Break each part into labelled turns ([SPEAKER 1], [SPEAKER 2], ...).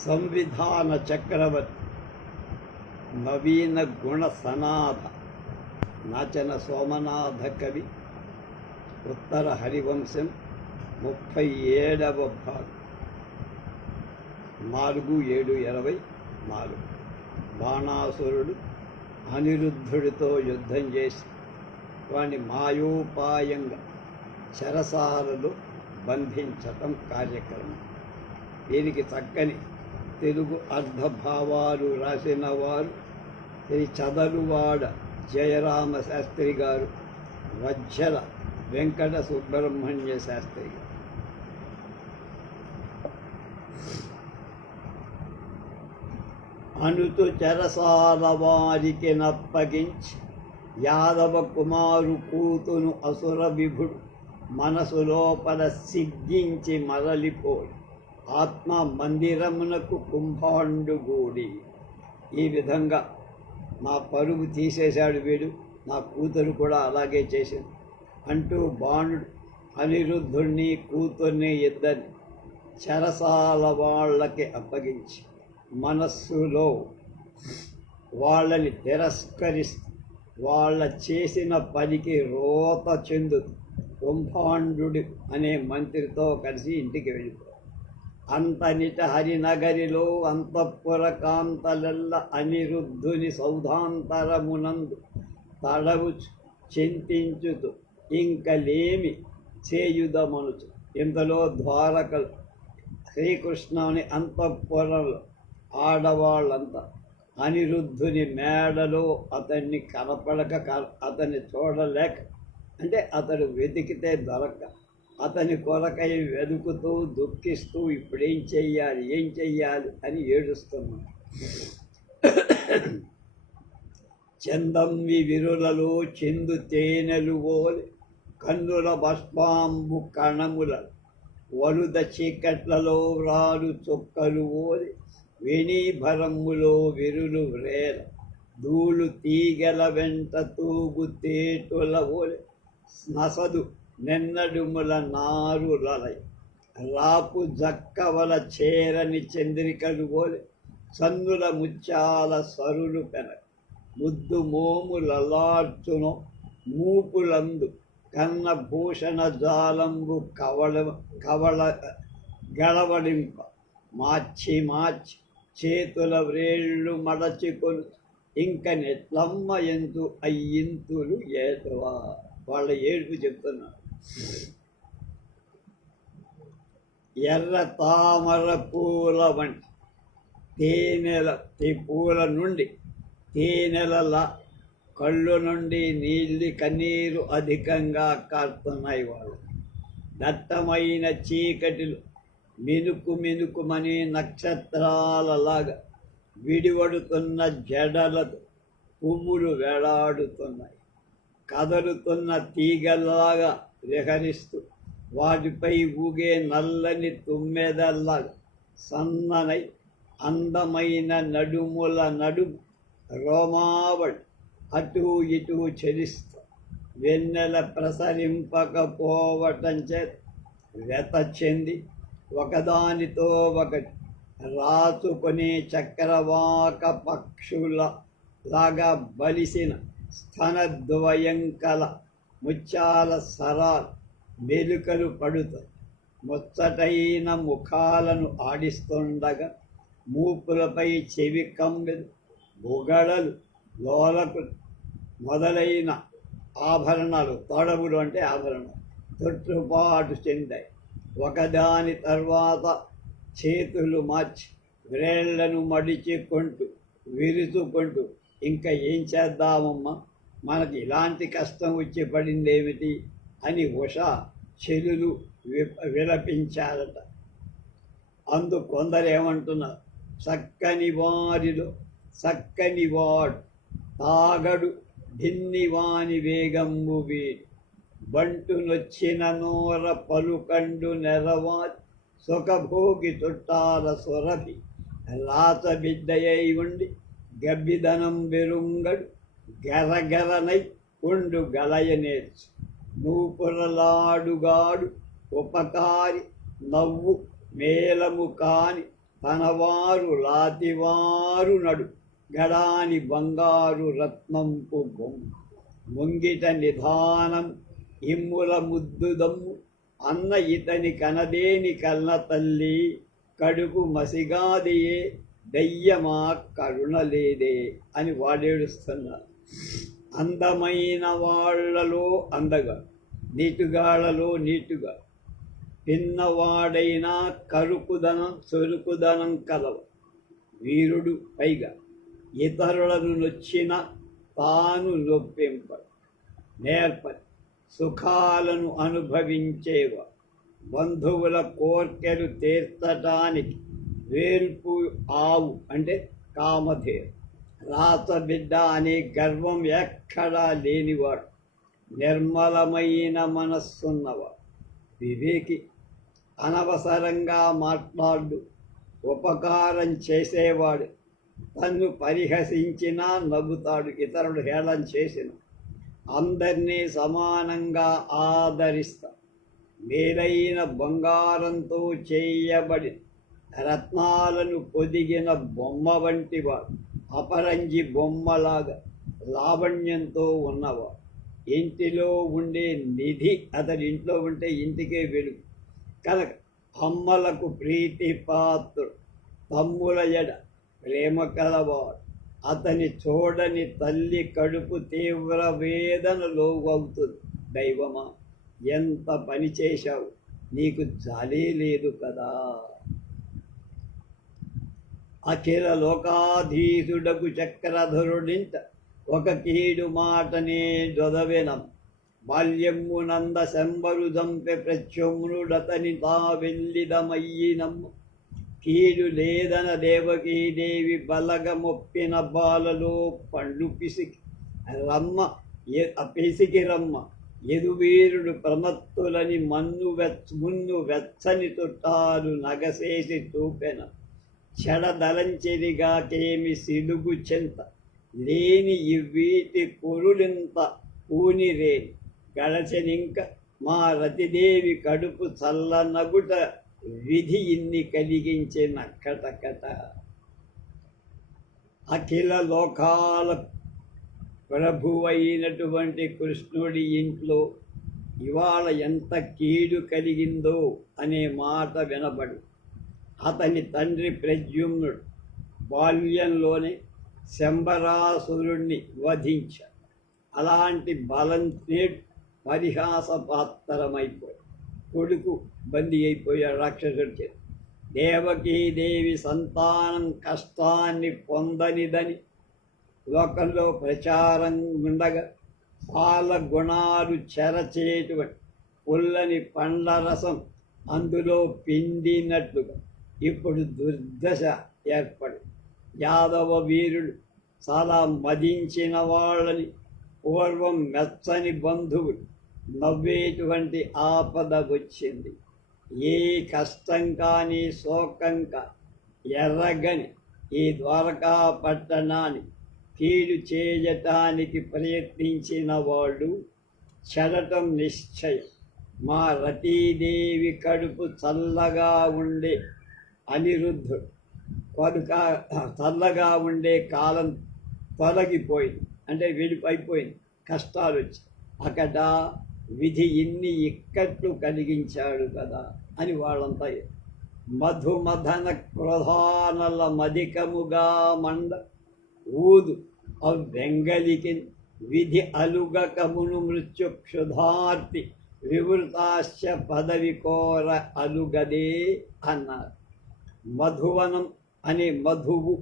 [SPEAKER 1] సంవిధాన చక్రవర్తి నవీన గుణ సనాథ నాచన సోమనాథ కవి ఉత్తర హరివంశం ముప్పై ఏడవ భాగం. నాలుగు ఏడు ఇరవై నాలుగు. బాణాసురుడు అనిరుద్ధుడితో యుద్ధం చేసి వాని మాయోపాయంగా చెరసాలలో బంధించటం కార్యక్రమం. దీనికి చక్కని తెలుగు అర్ధభావాలు రాసిన వారు శ్రీ చదలువాడ జయరామ శాస్త్రి గారు వజ్జల వెంకట సుబ్రహ్మణ్య శాస్త్రి గారు. అనుతు చెరసాల వారికి నప్పగించి యాదవ కుమారు కూతును అసుర విభుడు మనసులోపల సిగ్గించి మరలిపోయి ఆత్మ మందిరమునకు కుంభాండుగూడి ఈ విధంగా నా పరుగు తీసేశాడు వీడు నా కూతురు కూడా అలాగే చేసింది. అంటూ బాణుడు అనిరుద్ధుణ్ణి కూతుర్ని ఇద్దరిని చెరసాల వాళ్ళకి అప్పగించి మనస్సులో వాళ్ళని తిరస్కరిస్తూ వాళ్ళ చేసిన పనికి రోత చెందు కుంభాండు అనే మంత్రితో కలిసి ఇంటికి వెళ్ళిపో అంతనిట హరినగరిలో అంతఃపుర కాంతలెల్ల అనిరుద్ధుని సౌధాంతరమునందు తడవు చింతించుతూ ఇంకలేమి చేయుదమనుచు. ఇంతలో ద్వారకలు శ్రీకృష్ణుని అంతఃపురంలో ఆడవాళ్ళంతా అనిరుద్ధుని మేడలో అతన్ని కనపడక క- అతన్ని చూడలేక అంటే అతడు వెతికితే దొరక అతని కొరకై వెతుకుతూ దుఃఖిస్తూ ఇప్పుడేం చెయ్యాలి ఏం చెయ్యాలి అని ఏడుస్తున్నాడు. చందంవి విరులలో చెందు తేనెలు ఓలి కన్నుల భస్మాంబు కణముల వలుద చీకట్లలో రాలు చొక్కలు ఓలి వేణీభరములో విరులు వ్రేల ధూళు తీగల వెంట తూగు తేటుల ఓలి నసదు నెన్నడుముల నారులలై రాపు జక్కవల చేరని చంద్రికలు పోలి. చందుల ముత్యాల సరులు పెన ముద్దు మోములలార్చును మూపులందు. కన్న భూషణ జాలంబు కవళ కవళ గడవడింప మార్చి మార్చి చేతుల వ్రేళ్ళు మడచికొని. ఇంక నెట్లమ్మ ఎంతు అయ్యింతులు ఏతవా వాళ్ళ ఏడుపు చెప్తున్నారు. ఎర్ర తామర పూల వంటి తేనెల పూల నుండి తేనెలల కళ్ళు నుండి నీళ్ళు కన్నీరు అధికంగా కారుతున్నాయి వాళ్ళు. దట్టమైన చీకటిలు మినుకు మినుకుమని నక్షత్రాలలాగా విడివడుతున్న జడలతో పువ్వులు వేలాడుతున్నాయి. కదలుతున్న తీగలాగా విహరిస్తూ వాటిపై ఊగే నల్లని తుమ్మెదల్లా సన్ననై అందమైన నడుముల నడుము రోమావళి అటు ఇటు చెరిస్తూ వెన్నెల ప్రసరింపకపోవటం చేత వెత చెంది ఒకదానితో ఒకటి రాచుకునే చక్రవాక పక్షుల లాగా బలిసిన స్థనద్వయం కల ముత్యాల సరాలు మెలుకలు పడుతాయి ముచ్చటైన ముఖాలను ఆడిస్తుండగా మూపులపై చెవి కమ్మెలు బుగడలు లోలకు మొదలైన ఆభరణాలు. తొడవులు అంటే ఆభరణాలు తొట్టుపాటు చెందాయి. ఒకదాని తర్వాత చేతులు మార్చి వ్రేళ్ళను మడిచికొంటూ విరుచుకుంటూ. ఇంకా ఏం చేద్దామమ్మా? మనకి ఇలాంటి కష్టం వచ్చి పడిందేమిటి అని ఉష చెలులు వి- విలపించారట అందు కొందరేమంటున్నారు చక్కని వారిలో చక్కని వాడు తాగడు భిన్ని వాని వేగంబు వీడు. బంటు నొచ్చిన నోర పలుకండు నెరవా సుఖభోగి చుట్టాల సొరభి రాత బిడ్డయై ఉండి గబ్బిదనం బెరుంగడు గెరగెరనై ఉండు గలయ నేర్చు. నూపురలాడుగాడు ఉపకారి నవ్వు మేలము కాని తనవారు లాతివారు నడు. గడాని బంగారు రత్నంపు బొమ్మ. ముంగిట నిధానం ఇమ్ముల ముద్దుదమ్ము అన్న ఇతని కనదేని కన్న తల్లి కడుపు మసిగాదియే దయ్యమా కరుణ లేదే అని వాడేడుస్తున్నారు. అందమైన వాళ్ళలో అందగా నీటుగాళ్ళలో నీటుగా. పిన్నవాడైనా కరుకుదనం సొరుకుదనం కలవ. వీరుడు పైగా ఇతరులను నొచ్చిన తాను నొప్పింప నేర్ప సుఖాలను అనుభవించేవ. బంధువుల కోర్కెలు తీర్చటానికి వేల్పు ఆవు అంటే కామధేరు రాత బిడ్డ అనే గర్వం ఎక్కడా లేనివాడు నిర్మలమైన మనస్సున్నవాడు. వివేకి అనవసరంగా మాట్లాడు ఉపకారం చేసేవాడు తన్ను పరిహసించినా నవ్వుతాడు ఇతరుడు హేళన చేసిన. అందరినీ సమానంగా ఆదరిస్తా. మేలైన బంగారంతో చేయబడి రత్నాలను పొదిగిన బొమ్మ వంటి వాడు అపరంజి బొమ్మలాగా లావణ్యంతో ఉన్నవాడు ఇంటిలో ఉండే నిధి అతడి ఇంట్లో ఉంటే ఇంటికే వెలుగు. కనుక అమ్మలకు ప్రీతి పాత్రుడు తమ్ముల ఎడ ప్రేమ కలవాడు. అతని చూడని తల్లి కడుపు తీవ్ర వేదన లోగవుతుంది దైవమా ఎంత పని చేశావు? నీకు జాలే లేదు కదా. అఖిల లోకాధీసుడకు చక్రధరుడింట ఒక కీడు మాటనే దొదవెనం బాల్యమ్మునంద శంబరు దంపె ప్రత్యుమ్నుడతని తా వెళ్ళిదమయ్యినమ్ము కీడు లేదన దేవకీదేవి బలగమొప్పిన బాలలో పండ్లు పిసికి రమ్మ ఎ- పిసికి రమ్మ. ఎదువీరుడు ప్రమత్తులని మన్ను వెచ్చ మున్ను వెచ్చని తొట్టాలు నగసేసి చూపెన. చెడదలంచెరిగాకేమి సిలుగు చెంత. లేని ఇవ్వీటి కురులింత పూనిరేని. గడచనింక మా రతిదేవి కడుపు చల్లనగుట విధి ఇన్ని కలిగించిన కటకట అఖిల లోకాల ప్రభువైనటువంటి కృష్ణుడి ఇంట్లో ఇవాళ ఎంత కీడు కలిగిందో అనే మాట వినబడు. అతని తండ్రి ప్రద్యుమ్నుడు బాల్యంలోనే శంబరాసురుణ్ణి వధించాడు. అలాంటి బలం నేడు పరిహాస పాత్రమైపోయి కొడుకు బందీ అయిపోయాడు రాక్షసుడి చేత. దేవకీదేవి సంతానం కష్టాన్ని పొందనిదని లోకంలో ప్రచారం ఉండగా పాల గుణాలు చెరచేటువంటి పుల్లని పండ్ల రసం అందులో పిండినట్లుగా ఇప్పుడు దుర్దశ ఏర్పడి యాదవ వీరుడు చాలా మదించిన వాళ్ళని పూర్వం మెచ్చని బంధువులు నవ్వేటువంటి ఆపద వచ్చింది ఏ కష్టం కానీ శోకం కా ఎర్రగని ఈ ద్వారకా పట్టణాన్ని కీడు చేయటానికి ప్రయత్నించిన వాళ్ళు చెడటం నిశ్చయం. మా రతీదేవి కడుపు చల్లగా ఉండే అనిరుద్ధుడు. కనుక చల్లగా ఉండే కాలం తొలగిపోయింది అంటే విడిపోయింది కష్టాలు వచ్చి అక్కడ విధి ఇన్ని ఇక్కట్లు కలిగించాడు కదా అని వాళ్ళంతా మధుమధన ప్రధానల మధికముగా మండ ఊదు. అవి వెంగలికి విధి అలుగకమును మృత్యు క్షుధార్తి వివృతాశ్చ పదవి కోర అలుగదే అన్నారు. మధువనం అనే మధువు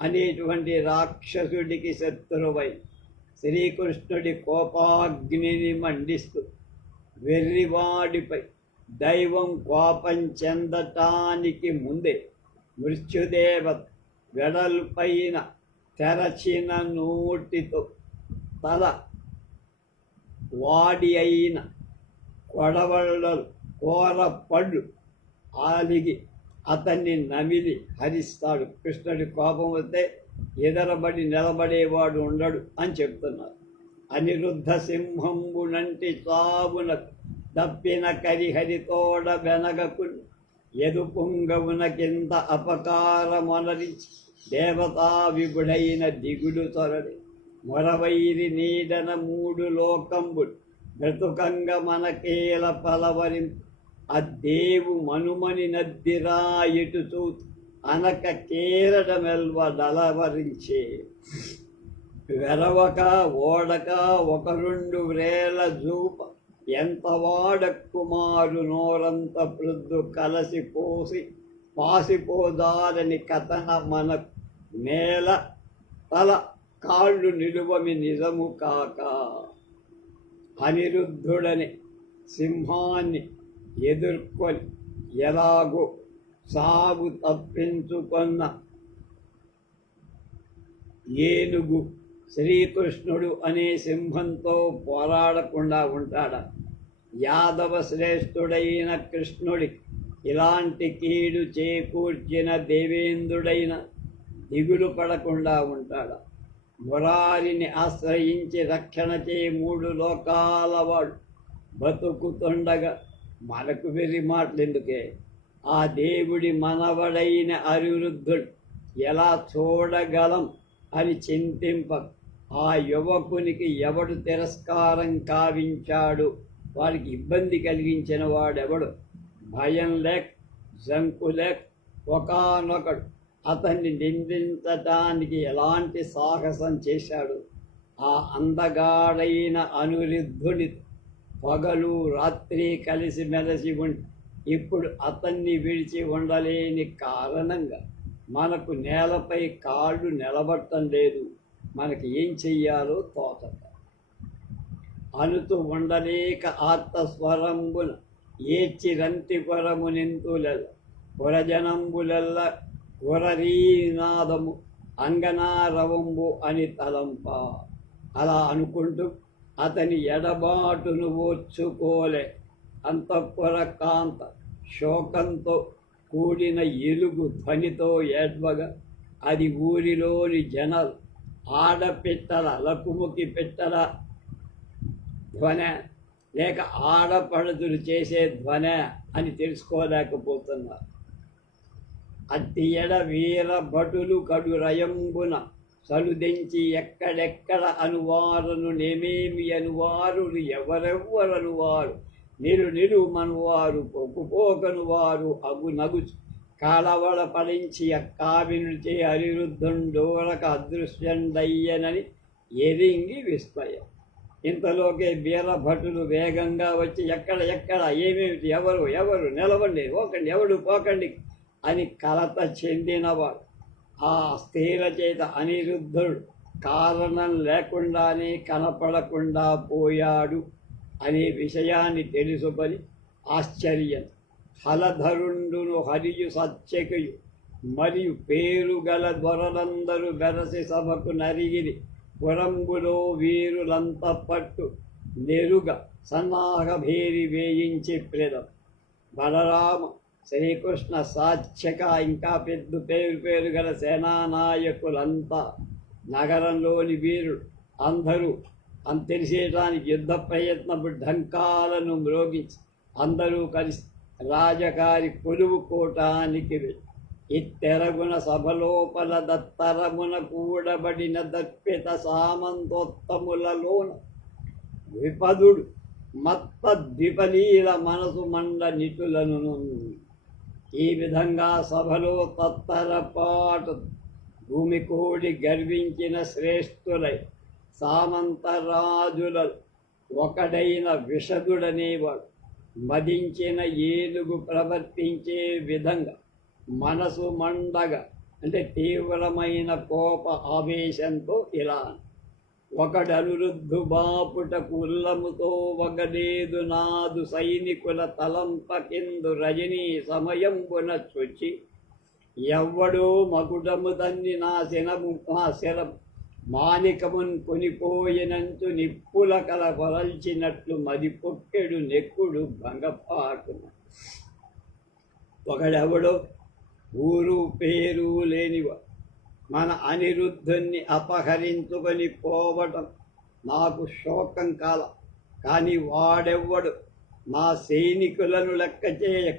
[SPEAKER 1] అనేటువంటి రాక్షసుడికి శత్రువై శ్రీకృష్ణుడి కోపాగ్నిని మండిస్తూ వెర్రివాడిపై దైవం కోపం చెందటానికి ముందే మృత్యుదేవ వెడల్పైన తెరచిన నోటితో తల వాడి అయిన కొడవళ్ళలు కోర పళ్ళు ఆలిగి అతన్ని నమిలి హరిస్తాడు. కృష్ణుడి కోపం వస్తే ఎదరబడి నిలబడేవాడు ఉండడు అని చెప్తున్నారు. అనిరుద్ధ సింహంబునంటి చావున దప్పిన కరిహరితోడ వెనగకు ఎదుపుంగవునకింత అపకారమొనరి దేవతా విభుడైన దిగుడు తొరడి మొరవైరి నీడన మూడు లోకంబుడు బ్రతుకంగ మనకేల పలవరింపు అద్దేవు మనుమని నద్దిరా ఇటు చూ అనక కేరడమెల్వ డలవరించే వెరవక ఓడక ఒక రెండు వేల జూప ఎంత వాడ కుమారు నోరంత ప్రొద్దు కలసి పోసి పాసిపోదారని కథన మన నేల తల కాళ్ళు నిలువమి నిజము కాక అనిరుద్ధుడని సింహాన్ని ఎదుర్కొని ఎలాగో సాగు తప్పించుకున్న ఏనుగు శ్రీకృష్ణుడు అనే సింహంతో పోరాడకుండా ఉంటాడా? యాదవ శ్రేష్ఠుడైన కృష్ణుడి ఇలాంటి కీడు చేకూర్చిన దేవేంద్రుడైన దిగులు పడకుండా ఉంటాడా? మురారిని ఆశ్రయించి రక్షణ చే మూడు లోకాల వాడు బతుకుతుండగా మనకు వెర్రి మాటలెందుకే? ఆ దేవుడి మనవడైన అనిరుద్ధుడు ఎలా చూడగలం అని చింతింప ఆ యువకునికి ఎవడు తిరస్కారం కావించాడు? వాడికి ఇబ్బంది కలిగించిన వాడెవడు? భయం లేక్ జంకు లేక్ ఒకనొకడు. అతన్ని నిందించటానికి ఎలాంటి సాహసం చేశాడు? ఆ అందగాడైన అనిరుద్ధుడి పగలు రాత్రి కలిసి మెలసి ఉండి ఇప్పుడు అతన్ని విడిచి ఉండలేని కారణంగా మనకు నేలపై కాళ్ళు నిలబడటం లేదు. మనకి ఏం చెయ్యాలో తోచట. అనుతూ ఉండలేక ఆత్మస్వరంబున ఏచి రంతి కొరమునింతులెల్ల పురజనంబులెల్ల కురరీనాదము అంగనారవంబు అని తలంప. అలా అనుకుంటూ అతని ఎడబాటును ఓర్చుకోలే. అంతఃపుర కాంత శోకంతో కూడిన ఎలుగు ధ్వనితో ఏడ్వగా అది ఊరిలోని జనాలు ఆడపిట్టల లకుముకి పిట్టల ధ్వన లేక ఆడపడుతులు చేసే ధ్వన అని తెలుసుకోలేకపోతున్నారు. అట్టి ఎడ వీర భటులు కడు రయంబున సలుదెంచి ఎక్కడెక్కడ అనువారును నేమేమి అనువారులు ఎవరెవ్వరను వారు నిరు నిరు మనువారు పొక్కుపోకను వారు అగు నగు కాలవడ పడించి అక్కావినుచే అనిరుద్ధుండోరక అదృశ్యండయ్యనని ఎరింగి విస్మయం. ఇంతలోకే బీరభటులు వేగంగా వచ్చి ఎక్కడ ఎక్కడ ఏమేమిటి ఎవరు ఎవరు నిలవండి పోకండి ఎవడు పోకండి అని కలత చెందినవాడు ఆ స్త్రీల చేత అనిరుద్ధుడు కారణం లేకుండానే కనపడకుండా పోయాడు అనే విషయాన్ని తెలుసుకొని ఆశ్చర్యం. హలధరుండును హరియు సత్యకయు మరియు పేరు గల దొరలందరూ బెరసి సభకు నరిగిరి పురంబులో వీరులంత పట్టు నెరుగ సన్నాహ భేరి వేయించి ప్రేదం. బలరామ శ్రీకృష్ణ సాధ్యక ఇంకా పెద్ద పేరు పేరు గల సేనానాయకులంతా నగరంలోని వీరుడు అందరూ అంత తెలిసేయడానికి యుద్ధ ప్రయత్నపు ఢంకాలను మ్రోగించి అందరూ కలిసి రాజకారి కొలువు కోటానికి ఇత్తెరగున సభలోపల దత్తరమున కూడబడిన దర్పిత సామంతోత్తములలోన విపదుడు మత్త ద్విపలీల మనసు మండ నిటులను ఈ విధంగా సభలో తత్తరపాటు భూమి కోడి గర్వించిన శ్రేష్ఠులై సామంతరాజుల ఒకడైన విషదుడనేవాడు. మదించిన ఏనుగు ప్రవర్తించే విధంగా మనసు మండగా అంటే తీవ్రమైన కోప ఆవేశంతో ఇలా ఒకడనురుద్ధు బాపుట కుల్లముతో ఉల్లముతో వగలేదు నాదు సైనికుల తలంప కిందు రజనీ సమయంబున చుచి ఎవ్వడో మకుటము తన్ని నా శనము నా శరం మానికమున్ కొనిపోయినంచు నిప్పుల కల కొరల్చినట్లు మది పొక్కెడు నెక్కుడు భంగపాకున ఒకడెవడో ఊరు పేరు లేనివ మన అనిరుద్ధుణ్ణి అపహరించుకొని పోవటం నాకు శోకం కాల. కానీ వాడెవ్వడు నా సైనికులను లెక్క చేయక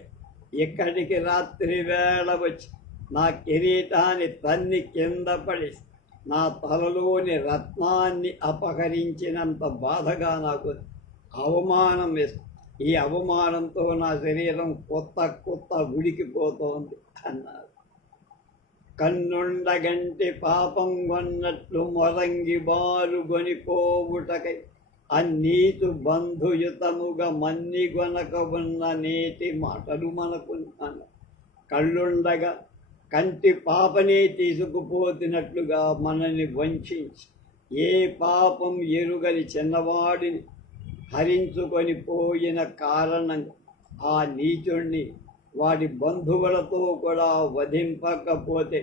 [SPEAKER 1] ఇక్కడికి రాత్రి వేళ వచ్చి నా కిరీటాన్ని తన్ని కింద పడి నా తలలోని రత్నాన్ని అపహరించినంత బాధగా నాకు అవమానం వేస్తుంది ఈ అవమానంతో నా శరీరం కొత్త కొత్త ఉడికిపోతోంది అన్నారు కన్నుండగంటి పాపం కొన్నట్లు మొరంగి బాలు గొనిపోవుటకై అన్నీతు బంధుయుతముగా మన్ని గొనక ఉన్న నేటి మాటలు మనకున్నాను కళ్ళుండగా కంటి పాపనే తీసుకుపోతున్నట్లుగా మనల్ని వంచించి ఏ పాపం ఎరుగని చిన్నవాడిని హరించుకొని పోయిన కారణంగా ఆ నీచుణ్ణి వాడి బంధువులతో కూడా వధింపకపోతే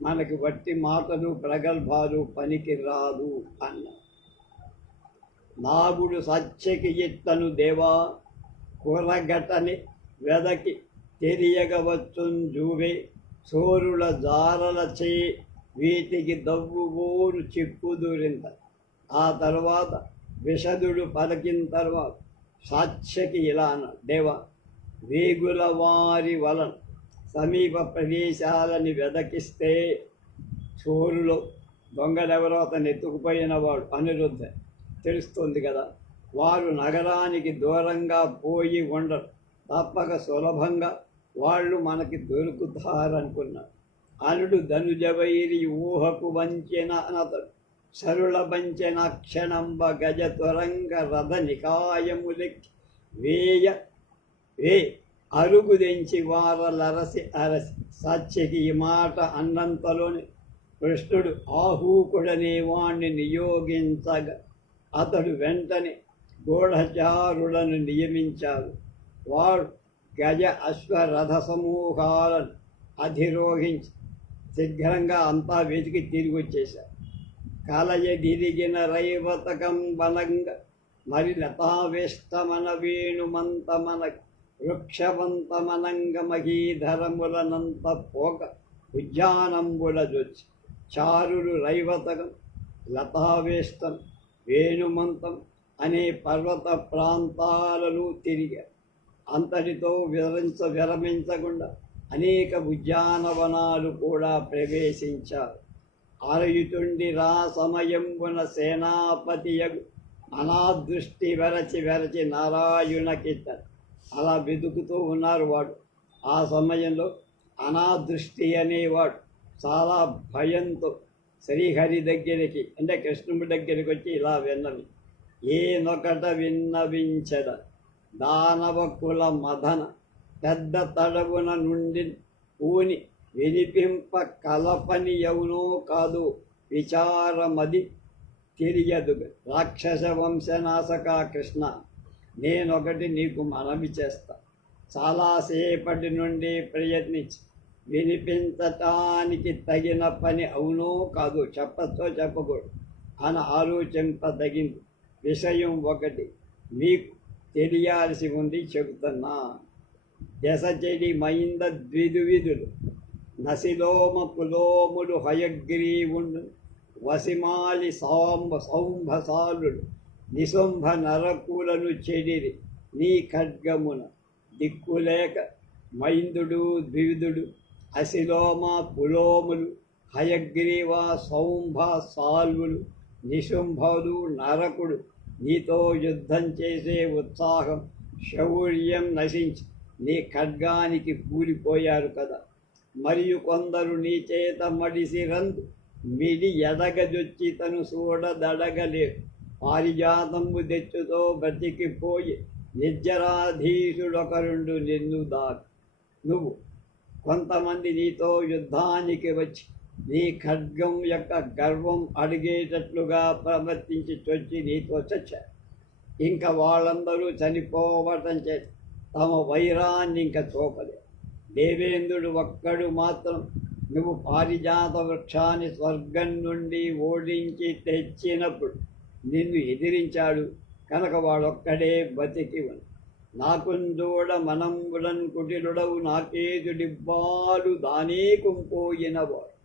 [SPEAKER 1] మనకి వట్టి మాటలు ప్రగల్భాలు పనికి రాదు అన్న నాగుడు సత్యకి ఇత్తను దేవా కూరగట్టని వెదకి తెలియగవచ్చున్ జూవే చోరుల జారల చే వీటికి దవ్వుబోరు చిక్కుదూరింత ఆ తర్వాత విషదుడు పలికిన తర్వాత సాక్ష్యకి ఇలా అన్నాడు దేవా వేగుల వారి వలన సమీప ప్రదేశాలని వెదకిస్తే చోరులో దొంగలెవరో అతను ఎత్తుకుపోయిన వాడు అనిరుద్ధ. తెలుస్తుంది కదా వారు నగరానికి దూరంగా పోయి ఉండరు. తప్పక సులభంగా వాళ్ళు మనకి దొరుకుతారనుకున్నారు. అనుడు ధనుజవైరి ఊహకు వంచిన అనతడు సరుల వంచెన క్షణంబ గజ తురంగ రథ నికాయములెక్కి వేయ వే అరుగుదెంచి వారలరసి అరసి సత్యకి ఈ మాట అన్నంతలోని కృష్ణుడు ఆహూకుడనే వాణ్ణి నియోగించగా అతడు వెంటనే గూఢచారులను నియమించాడు. వాడు గజ అశ్వరథ సమూహాలను అధిరోహించి శీఘ్రంగా అంతా వెతికి తిరిగి వచ్చేశారు కలయదిరిగిన రైవతకం బలంగా మరి లతావేష్టమన వేణుమంతమన మనకు వృక్షవంతమనంగమహీధరములనంత పోక ఉద్యానంబుల జొచ్చి చారులు రైవతకం లతావేష్టం వేణుమంతం అనే పర్వత ప్రాంతాలను తిరిగారు అంతటితో విరమించ విరమించకుండా అనేక ఉద్యానవనాలు కూడా ప్రవేశించారు. ఆరయుతుండి రా సమయంబున సేనాపతియగు అనాదృష్టి వెరచి వెరచి నారాయణకిట్ట అలా వెతుకుతూ ఉన్నారు వాడు. ఆ సమయంలో అనాదృష్టి అనేవాడు చాలా భయంతో శ్రీహరి దగ్గరికి అంటే కృష్ణుడి దగ్గరికి వచ్చి ఇలా విన్నవి ఏనొకట విన్నవించద దానవ కుల మదన పెద్ద తడవున నుండి పూని వినిపింప కలపని ఎవనో కాదు విచారమది. తెలియదు రాక్షస వంశనాశక కృష్ణ నేనొకటి నీకు మనవి చేస్తా. చాలాసేపటి నుండి ప్రయత్నించి. వినిపించటానికి తగిన పని అవునో కాదు చెప్పచ్చో చెప్పకూడదు. అని ఆలోచింపదగింది విషయం ఒకటి మీకు తెలియాల్సి ఉంది చెబుతున్నా. దశ చెడి మైంద ద్విధువిధులు. నసిలోమ పులోములు హయగ్రీవుండు వసిమాలి సాంబ సౌంభసాలుడు నిశుంభ నరకులను చెడిరి నీ ఖడ్గమున. దిక్కులేక మైందుడు ద్వివిధుడు అశిలోమ పులోములు హయగ్రీవ సౌంభ సాల్వులు నిశుంభుడు నరకుడు నీతో యుద్ధం చేసే ఉత్సాహం శౌర్యం నశించి నీ ఖడ్గానికి కూలిపోయారు కదా. మరియు కొందరు నీ చేత మడిసి రందు మిడి ఎదగజొచ్చి తను చూడదడగలేరు పారిజాతంబు తెచ్చుతో బ్రతికిపోయి నిర్జరాధీశుడొకరుండు నిన్ను దాకు. నువ్వు కొంతమంది నీతో యుద్ధానికి వచ్చి నీ ఖడ్గం యొక్క గర్వం అడిగేటట్లుగా ప్రవర్తించి చొచ్చి నీతో చచ్చారు ఇంకా వాళ్ళందరూ చనిపోవటం చే తమ వైరాన్ని ఇంకా చూపలేదు దేవేంద్రుడు ఒక్కడు మాత్రం నువ్వు పారిజాత వృక్షాన్ని స్వర్గం నుండి ఓడించి తెచ్చినప్పుడు నిన్ను ఎదిరించాడు. కనుక వాడొక్కడే బతికి ఉంది నాకుందోడ మనంబులన్ కుటిలుడవు నాకేదుడిబ్బాలు దానే కుంపోయినవాడు.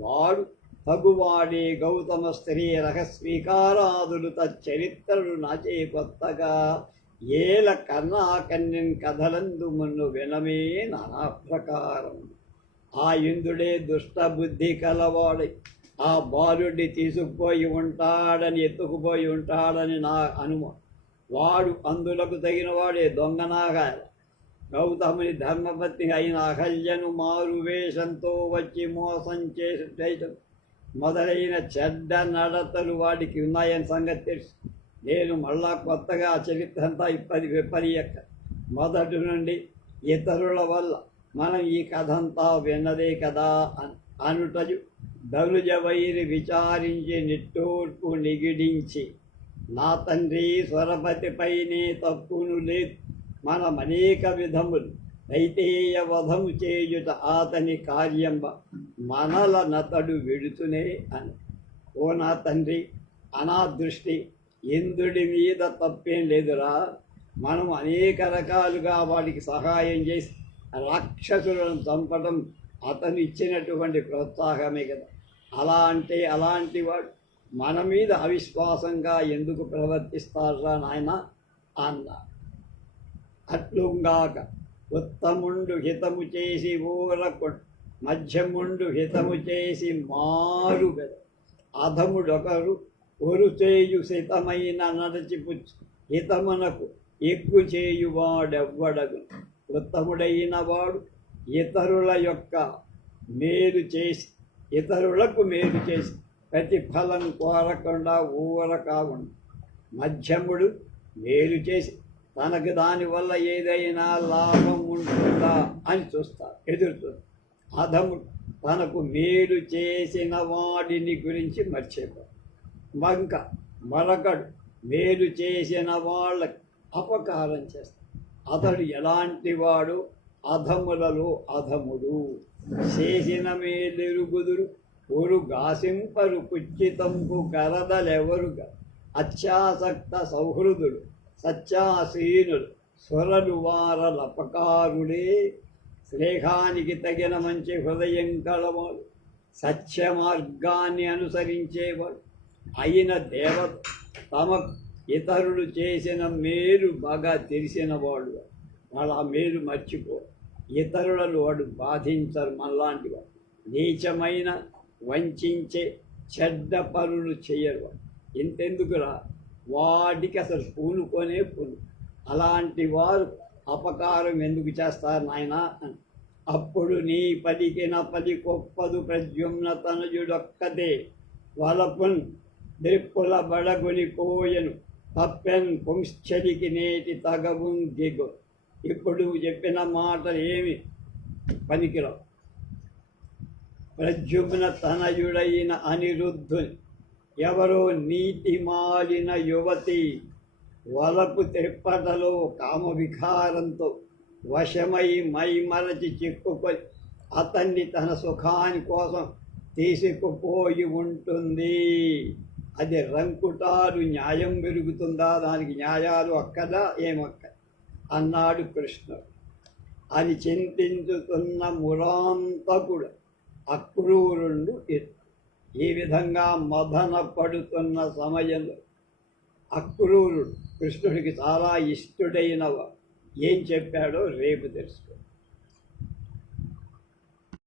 [SPEAKER 1] వాడు తగువాడే గౌతమ స్త్రీ రహస్వీకారాదులు తచ్చరిత్రలు నాచే కొత్తగా. ఏల కర్ణాకన్యన్ కథలందు మున్ను వినమే నానా ప్రకారం. ఆ ఇందుడే దుష్టబుద్ధి కలవాడై ఆ బాలుడిని తీసుకుపోయి ఉంటాడని ఎత్తుకుపోయి ఉంటాడని నా అనుమ వాడు అందులకు తగిన వాడే దొంగనాగా గౌతముని ధర్మపత్ని అయిన అహల్యను మారు వేషంతో వచ్చి మోసం చేసి చేయటం. మొదలైన చెడ్డ నడతలు వాడికి ఉన్నాయని సంగతి తెలుసు. నేను మళ్ళా కొత్తగా ఆ చరిత్ర అంతా ఇప్పటి విపరీయక్క మొదటి నుండి ఇతరుల వల్ల మనం ఈ కథ అంతా విన్నదే కదా అని అనుటయు. దలుజ వైరి విచారించి నిట్టూర్పు నిగిడించి నా తండ్రి స్వరపతిపైనే తప్పును లేదు మనం అనేక విధములు దైతేయ వధము చేయుట ఆతని కార్యంబ మనల నతడు విడుతునే అని. ఓ నా తండ్రి అనాదృష్టి ఇంద్రుడి మీద తప్పేం లేదురా. మనం అనేక రకాలుగా వాడికి సహాయం చేసి రాక్షసులను చంపడం అతను ఇచ్చినటువంటి ప్రోత్సాహమే కదా. అలా అంటే అలాంటి వాడు మన మీద అవిశ్వాసంగా ఎందుకు ప్రవర్తిస్తారా నాయన అన్నా. అట్లుంగాక ఉత్తముండు హితము చేసి ఊరకు మధ్యముండు హితము చేసి మారు అధముడొకరు ఒరు చేయు సితమైన నడచిపుచ్చు హితమునకు ఎక్కువ చేయువాడెవ్వడగు. ఉత్తముడైన వాడు ఇతరుల యొక్క మేలు చేసి ఇతరులకు మేలు చేసి ప్రతిఫలం కోరకుండా ఊరకా ఉండు. మధ్యముడు మేలు చేసి తనకు దానివల్ల ఏదైనా లాభం ఉంటుందా అని చూస్తారు ఎదురుతుంది అధముడు తనకు మేలు చేసిన వాడిని గురించి మర్చిపోరు మంక మరొకడు మేలు చేసిన వాళ్ళకి అపకారం చేస్తాడు. అతడు ఎలాంటి వాడు? అధములలో అధముడు. చేసిన మేలెరుగుదురు ఒరు గాసింపరు కుచ్చితంపు కరదలెవరుగా? అత్యాసక్త సౌహృదుడు సత్యాసీనుడు స్వరలు వారలపకారుడే స్నేహానికి తగిన మంచి హృదయం కలవాడు సత్య మార్గాన్ని అనుసరించేవాడు. అయిన దేవత తమ ఇతరులు చేసిన మేలు బాగా తెలిసిన వాళ్ళు వాళ్ళ ఆ మేలు మర్చిపోరు ఇతరులను వాడు బాధించరు మనలాంటి వాడు. నీచమైన వంచే చెడ్డ పనులు చేయరు వాడు. ఇంతెందుకురా? వాడికి అసలు పూనుకొనే పూను. అలాంటి వారు అపకారం ఎందుకు చేస్తారు నాయనా అని. అప్పుడు నీ పలికిన పది గొప్పదు ప్రద్యుమ్న తనయుడొక్కదే వలపున్ దిప్పుల బడగుని కోయను. తప్పెన్ పుంశ్చరికి నేటి తగవు దిగు ఇప్పుడు చెప్పిన మాట ఏమి? పనికిరావు. ప్రజుమ్న తనయుడైన అనిరుద్ధుని ఎవరో నీతి మాలిన యువతి వలపు తిప్పటలో కామవికారంతో వశమై మైమరచి చిక్కుకొని అతన్ని తన సుఖాని కోసం తీసుకుపోయి ఉంటుంది. అది రంకుటారు న్యాయం పెరుగుతుందా? దానికి న్యాయాలు అక్కదా? ఏమక్క అన్నాడు కృష్ణుడు. అని చింతించుతున్న మురాంతకుడు అక్రూరుడు ఈ విధంగా మదన పడుతున్న సమయంలో అక్రూరుడు కృష్ణుడికి చాలా ఇష్టడైన ఏం చెప్పాడో రేపు తెలుసుకో.